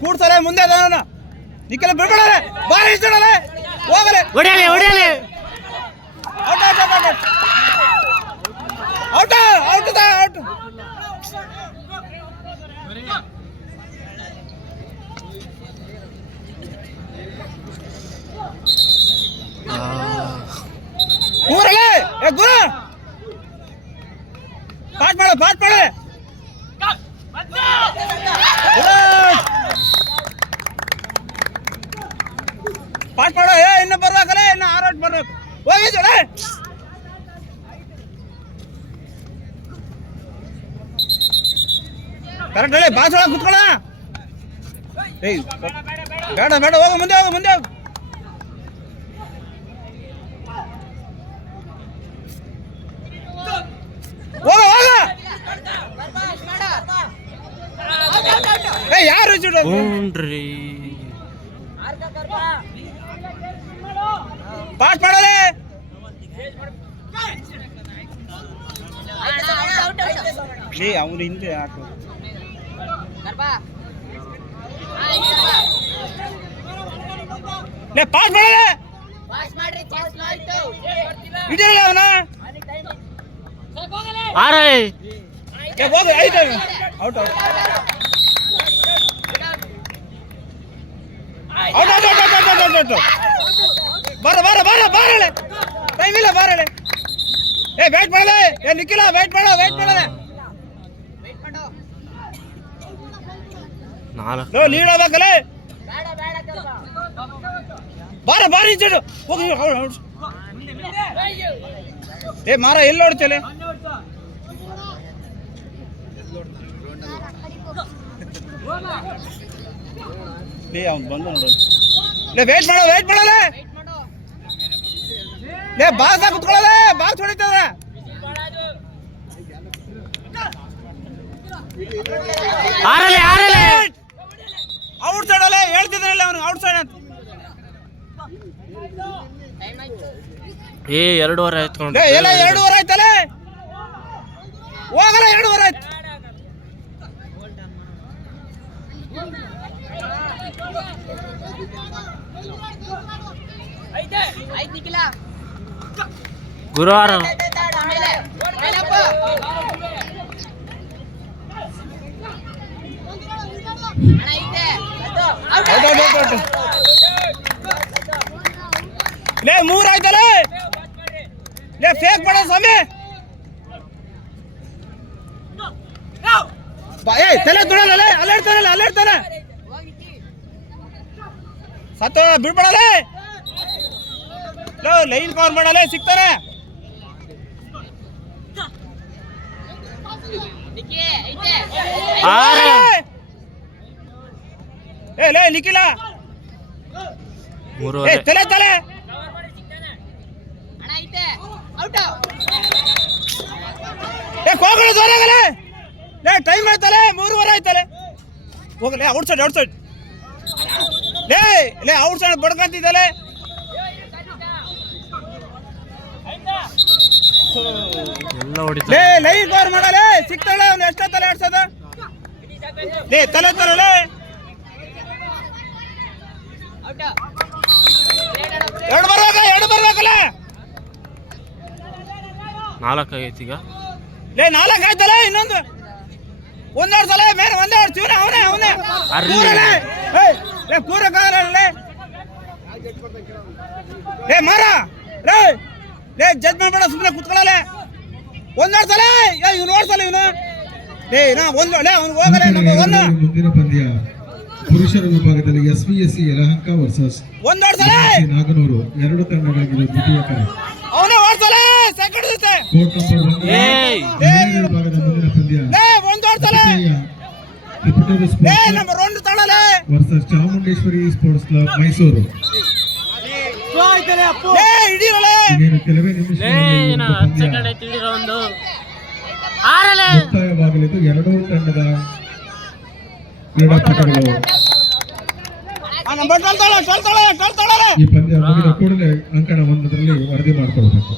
ಕೂಡ್ಸಲ್ಲ ಮುಂದೆ ನಿಕ್ಕೆಲ್ಲ ಬಿಡ್ಬೇಡ ಬಾಳ ಇಷ್ಟಲ್ಲ ಹೋಗಲೆ ಹೊಡಿಯಲಿ ಹೊಡಿಯಲಿ out out out out out out ಕೂರಲೆ ಏ ಗುರು ಪಾಸ್ ಮಾಡು ಪಾಸ್ ಮಾಡು ಪಾಸ್ ಮಾಡು ಏ ಇನ್ನು ಬರ್ಬೇಕಲ್ಲ ಇನ್ನು ಆರೋಟ್ ಬರ್ಬೇಕು ಹೋಗಿ ಜೋಡೆ ಕರೆಕ್ಟ್ ಹೇಳಿ ಬಾಸ್ ಒಳಗೆ ಕುತ್ಕೊಳ್ಳ ಏಯ್ ಬೇಡ ಬೇಡ ಹೋಗು ಮುಂದೆ ಹೋಗು ಮುಂದೆ ಹೋಗು ಹೋಗ ಹೋಗ ಏ ಯಾರು ಬೌಂಡ್ರಿ ಪಾಸ್ ಮಾಡಲೇ ಏ ಅವನು ಹಿಂದೆ ಹಾಕು ಲೇ ಪಾಸ್ ಮಾಡಲೇ ಇಡಿರಲ್ಲ ಅವನ ಆರೇ ಏ ಹೋಗು ಐದು ಔಟ್ ಔಟ್ ಬರ ಬರ ಬರ ಬಾರಳೆ ಟೈಮ್ ಇಲ್ಲ ಬಾರಳೆ ಏ ವೇಟ್ ಮಾಡಲೆ ಏ ನಿಖಿಲ ವೇಟ್ ಮಾಡೋ ಮಾಡಲೆ ಲೋ ಲೀಡ್ ಆಗಬೇಕಲೆ ಬಾರ ಬಾರ ಇಂಚು ಹೋಗಿ ಏ ಮಾರ ಎಲ್ಲಿ ನೋಡ್ತೇಲೆ ಲೇ ಅವ್ನು ಬಂದು ನೋಡು ಲೇ ವೇಟ್ ಮಾಡಲೆ ಲೇ ಬಾಸ್ ಕುತ್ಕೊಳ್ಳಲೆ ಬಾಸ್ ಹೊಡಿತದೆ ಆರಲೆ ಆರಲೆ ಔಟ್ ಸೈಡ್ ಅಲ್ಲೇ ಹೇಳ್ತಿದ್ರಲ್ಲ ಅವನು ಔಟ್ ಸೈಡ್ ಅಂತ ಏ 2 ಆಯ್ತು ಲೇ ಎಲ್ಲ 2 ಆಯ್ತಲೆ ಹೋಗಲ್ಲ 2 ಆಯ್ತು ಗುರುವಾರ ಲೇ 3 ಆಯ್ತಲೆ ಲೇ ಫೇಕ್ ಮಾಡ ಸ್ವಾಮಿ ಏ ತಲೆ ತುಳಲ್ಲ ಅಲ್ಲಾಡ್ತಾನೆ ಸತ್ತ ಬಿಡ್ಬೇಡಲೆ ಲೋ ಲೈನ್ ಕವರ್ ಮಾಡಲೆ ಸಿಗ್ತಾರೆ ಏ ಲೇ ನಿಖಿಲ ಏ ತಲೆ ಏ ಕೋಗಲ ಜೋರಾಗಲೆ ಲೇ ಟೈಮ್ ಆಯ್ತಲೆ 3 ಆಯ್ತಲೆ ಹೋಗಲೆ ಔಟ್ ಸೈಡ್ ಲೇ ಔಟ್ ಸೈಡ್ ಬಡ್ಕಂತಿದ್ದಲೆ ಎಲ್ಲ ಹೊಡಿತಾರೆ ಲೇ ಲೈನ್ ಕವರ್ ಮಾಡಲೆ ಸಿಗ್ತಾಳೆ ಅವನು ಎಷ್ಟ ತಲೆ ಆಡ್ಸದ ಲೇ ತಲೆ ಎರಡು ಬರ್ಬೇಕಲ್ಲ 4 ಆಗೈತಿ ಈಗ ಲೇ 4 ಆಯ್ತಲ್ಲ ಇನ್ನೊಂದು ಒಂದೆರಡು ಸಲ ಮೇಲೆ ಒಂದೆರಡು ಶಿವನ ಅವನೇ ಲೇ ಕೂರಕ್ಕಾಗಲ್ಲ ಲೇ ಮಾರ ಲೇ ಜಡ್ಜ್ ಮಾಡಬೇಡ ಸುಮ್ಮನೆ ಕುತ್ಕೊಳ್ಳಲೆ ಒಂದೆರಡು ಸಲ ಇವ್ನು ಓಡ್ಸಲ್ಲ ಇವನು ಲೇ ನಾ ಒಂದು ಲೇ ಅವ್ನು ಹೋಗಲೇ ನಮ್ಮ ಒಂದು ಮುಂದಿನ ಪಂದ್ಯ ಪುರುಷರ ವಿಭಾಗದಲ್ಲಿ ಎಸ್ವಿಎಸ್ಸಿ ಯಲಹಂಕ ವರ್ಸಸ್ ಒಂದೆರಡು ಸಲ ನಾಗನೂರು 2 ತಂಡಗಳಾಗಿರುವ ದ್ವಿತೀಯ ಕರೆ ಅವನೇ ಓಡ್ಸಲ್ಲ ಸೆಕೆಂಡ್ ಜೊತೆ ಕೋರ್ಟ್ ನಂಬರ್ 1 ವಿಭಾಗದ ಮುಂದಿನ ಪಂದ್ಯ ಲೇ ಒಂದೆರಡು ಸಲ ತ್ರಿಪುಟದ ಲೇ ಸ್ಪೋರ್ಟ್ಸ್ ನಮ್ಮ ರೌಂಡ್ ತಳಲೆ versus Chamundeshwari sports club Mysuru. ಲೇ ಹಿಡಿರಲೆ ಇನ್ನೇನು ಕೆಲವೇ ನಿಮಿಷಗಳಲ್ಲಿ ಮುಕ್ತಾಯವಾಗಲಿದ್ದು 2 ತಂಡದ ಕ್ರೀಡಾಪಟುಗಳು ಈ ಪಂದ್ಯ ಮುಗಿದ ಕೂಡಲೇ ಅಂಕಣ 1ರಲ್ಲಿ ವರದಿ ಮಾಡಿಕೊಳ್ಬೇಕು.